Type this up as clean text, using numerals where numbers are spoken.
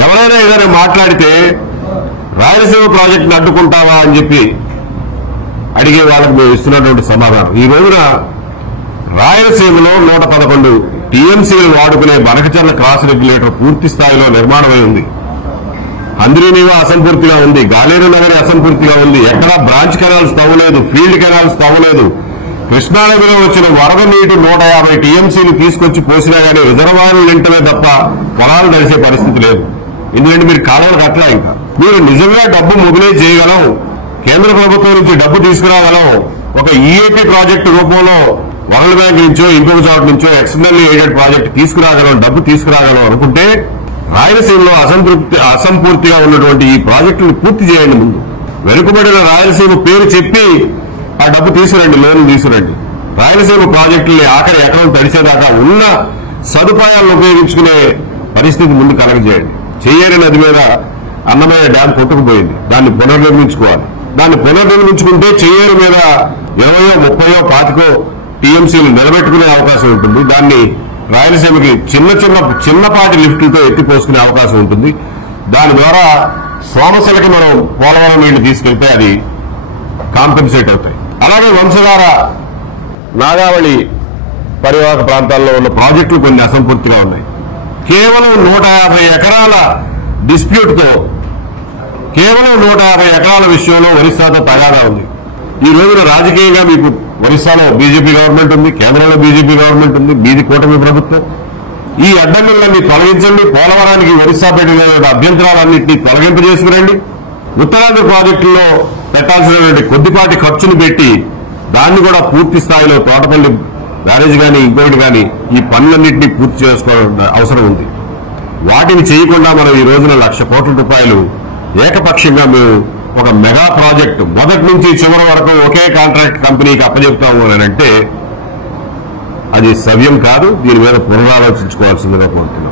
ఎవరైనా ఏదైనా మాట్లాడితే రాయలసీమ ప్రాజెక్టును అడ్డుకుంటావా అని చెప్పి అడిగే వాళ్ళకు మేము ఇస్తున్నటువంటి సమాధానం. ఈ రోజున రాయలసీమలో 111 టీఎంసీలు వాడుకునే బనకచర్ల క్రాస్ రెగ్యులేటర్ పూర్తి స్థాయిలో నిర్మాణమై ఉంది. హంద్రీనీవా అసంపూర్తిగా ఉంది, గాలేరు నగరి అసంపూర్తిగా ఉంది, ఎక్కడా బ్రాంచ్ కెనాల్స్ తవ్వలేదు, ఫీల్డ్ కెనాల్స్ తవ్వలేదు. కృష్ణానదిలో వచ్చిన వరద నీటి 150 టీఎంసీలు తీసుకొచ్చి పోసినా కానీ రిజర్వాయర్లు నింటమే తప్ప పొలాలు నడిచే పరిస్థితి లేదు. ఎందుకంటే మీరు కాలువలు కట్టలా. ఇంకా మీరు నిజంగా డబ్బు మొదలై చేయగలం, కేంద్ర ప్రభుత్వం నుంచి డబ్బు తీసుకురాగలం, ఒక ఈఏపీ ప్రాజెక్టు రూపంలో వరల్డ్ బ్యాంక్ నుంచో ఇంకొక చోట నుంచో ఎక్స్టర్నల్లీ ఎయిడెడ్ ప్రాజెక్టు తీసుకురాగలం, డబ్బు తీసుకురాగలం అనుకుంటే రాయలసీమలో అసంపూర్తిగా ఉన్నటువంటి ఈ ప్రాజెక్టును పూర్తి చేయండి. ముందు వెనుకబడిన రాయలసీమ పేరు చెప్పి ఆ డబ్బు తీసుకురండి, లోన్ తీసుకురండి. రాయలసీమ ప్రాజెక్టుల్ని ఆఖరి ఎకరం తడిసేదాకా ఉన్న సదుపాయాలను ఉపయోగించుకునే పరిస్థితి ముందు కలగజేయండి. చెయ్యేరు నది మీద అన్నమయ్య డ్యామ్ కొట్టుకుపోయింది, దాన్ని పునర్నిర్మించుకోవాలి. దాన్ని పునర్నిర్మించుకుంటే చెయ్యేరు మీద 20, 30, 25 టీఎంసీలు నిలబెట్టుకునే అవకాశం ఉంటుంది. దాన్ని రాయలసీమకి చిన్నపాటి లిఫ్టులతో ఎత్తిపోసుకునే అవకాశం ఉంటుంది. దాని ద్వారా సోమశిలకి మనం పోలవరం నీళ్లు తీసుకెళ్తే అది కాంపెన్సేట్ అవుతాయి. అలాగే వంశధార, నాగావళి పరివాహక ప్రాంతాల్లో ఉన్న ప్రాజెక్టులు కొన్ని అసంపూర్తిగా ఉన్నాయి. కేవలం 150 ఎకరాల డిస్ప్యూట్తో, కేవలం 150 ఎకరాల విషయంలో ఒరిస్సాతో తగాదా ఉంది. ఈ రోజున రాజకీయంగా మీకు ఒరిస్సాలో బీజేపీ గవర్నమెంట్ ఉంది, కేంద్రంలో బీజేపీ గవర్నమెంట్ ఉంది, మీది కూటమి ప్రభుత్వం. ఈ అడ్డంకులన్నీ తొలగించండి. పోలవరానికి ఒరిస్సా పెట్టిన అభ్యంతరాలన్నింటినీ తొలగింపజేసుకురండి. ఉత్తరాంధ్ర ప్రాజెక్టుల్లో పెట్టాల్సినటువంటి కొద్దిపాటి ఖర్చును పెట్టి దాన్ని కూడా పూర్తి స్థాయిలో తోటపల్లి బ్యారేజ్ కానీ ఇంకోటి కానీ ఈ పనులన్నింటినీ పూర్తి చేసుకోవాల్సిన అవసరం ఉంది. వాటిని చేయకుండా మనం ఈ రోజున 1,00,000 కోట్ల రూపాయలు ఏకపక్షంగా మేము ఒక మెగా ప్రాజెక్టు మొదటి నుంచి చివరి వరకు ఒకే కాంట్రాక్ట్ కంపెనీకి అప్పచెప్తాము అని అంటే అది సవ్యం కాదు. దీని మీద పునరాలోచించుకోవాల్సిందిగా కోరుతున్నాం.